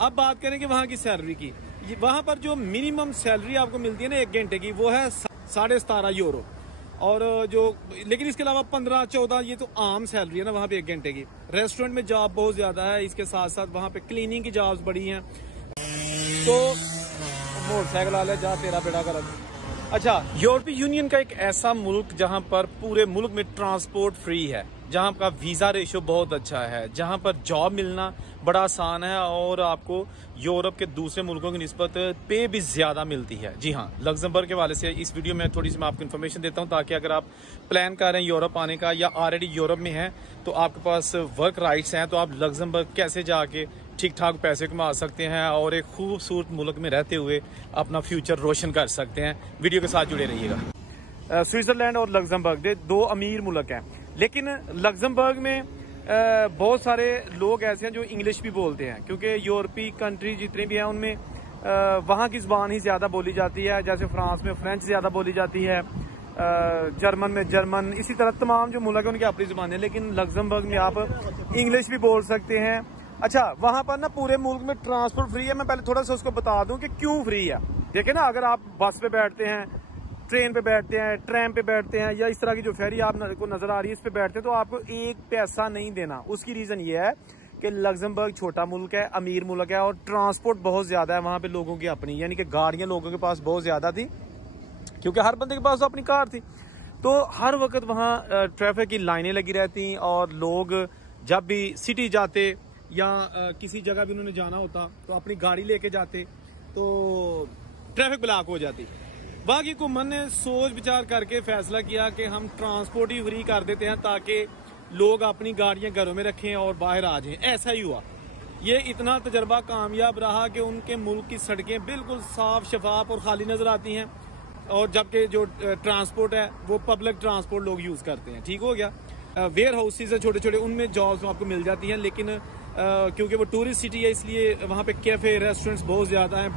अब बात करें कि वहाँ की सैलरी की, वहाँ पर जो मिनिमम सैलरी आपको मिलती है ना 1 घंटे की, वो है 17.5 यूरो। और जो लेकिन इसके अलावा 15-14 ये तो आम सैलरी है ना वहाँ पे 1 घंटे की। रेस्टोरेंट में जॉब बहुत ज्यादा है, इसके साथ साथ वहाँ पे क्लीनिंग की जॉब्स बड़ी हैं। तो मोटरसाइकिल वाले जा तेरा बेड़ा कर। अच्छा, यूरोपीय यूनियन का एक ऐसा मुल्क जहां पर पूरे मुल्क में ट्रांसपोर्ट फ्री है, जहां का वीजा रेशियो बहुत अच्छा है, जहां पर जॉब मिलना बड़ा आसान है और आपको यूरोप के दूसरे मुल्कों की निस्बत पे भी ज्यादा मिलती है। जी हाँ, लग्जमबर्ग के वाले से इस वीडियो में थोड़ी सी मैं आपको इन्फॉर्मेशन देता हूं, ताकि अगर आप प्लान कर रहे हैं यूरोप आने का या ऑलरेडी यूरोप में हैं तो आपके पास वर्क राइट्स हैं, तो आप लग्जमबर्ग कैसे जाके ठीक ठाक पैसे कमा सकते हैं और एक खूबसूरत मुल्क में रहते हुए अपना फ्यूचर रोशन कर सकते हैं। वीडियो के साथ जुड़े रहिएगा। स्विट्जरलैंड और लग्जमबर्ग 2 अमीर मुल्क हैं, लेकिन लग्जमबर्ग में बहुत सारे लोग ऐसे हैं जो इंग्लिश भी बोलते हैं, क्योंकि यूरोपीय कंट्री जितने भी हैं उनमें वहाँ की जुबान ही ज्यादा बोली जाती है। जैसे फ्रांस में फ्रेंच ज्यादा बोली जाती है, जर्मन में जर्मन, इसी तरह तमाम जो मुल्क है उनकी अपनी जुबान है, लेकिन लग्जमबर्ग में आप इंग्लिश भी बोल सकते हैं। अच्छा, वहां पर ना पूरे मुल्क में ट्रांसपोर्ट फ्री है। मैं पहले थोड़ा सा उसको बता दूं कि क्यों फ्री है। देखिए ना, अगर आप बस पे बैठते हैं, ट्रेन पे बैठते हैं, ट्रैम पे बैठते हैं, या इस तरह की जो फेरी आपको नजर आ रही है इस पे बैठते हैं, तो आपको 1 पैसा नहीं देना। उसकी रीजन ये है कि लग्जमबर्ग छोटा मुल्क है, अमीर मुल्क है और ट्रांसपोर्ट बहुत ज्यादा है वहां पे लोगों की अपनी, यानी कि गाड़ियां लोगों के पास बहुत ज्यादा थी, क्योंकि हर बंदे के पास तो अपनी कार थी। तो हर वक्त वहां ट्रैफिक की लाइनें लगी रहती और लोग जब भी सिटी जाते या किसी जगह भी उन्होंने जाना होता तो अपनी गाड़ी लेके जाते तो ट्रैफिक ब्लॉक हो जाती। बाकी हुकूमत ने सोच विचार करके फैसला किया कि हम ट्रांसपोर्ट ही फ्री कर देते हैं, ताकि लोग अपनी गाड़ियां घरों में रखें और बाहर आ जाएं। ऐसा ही हुआ। ये इतना तजर्बा कामयाब रहा कि उनके मुल्क की सड़कें बिल्कुल साफ शफाफ और खाली नजर आती हैं, और जबकि जो ट्रांसपोर्ट है वो पब्लिक ट्रांसपोर्ट लोग यूज करते हैं। ठीक हो गया। वेयर हाउसेज है छोटे छोटे, उनमें जॉब्स आपको मिल जाती हैं, लेकिन क्योंकि वो टूरिस्ट सिटी है इसलिए वहां पे कैफे रेस्टोरेंट्स बहुत ज्यादा हैं।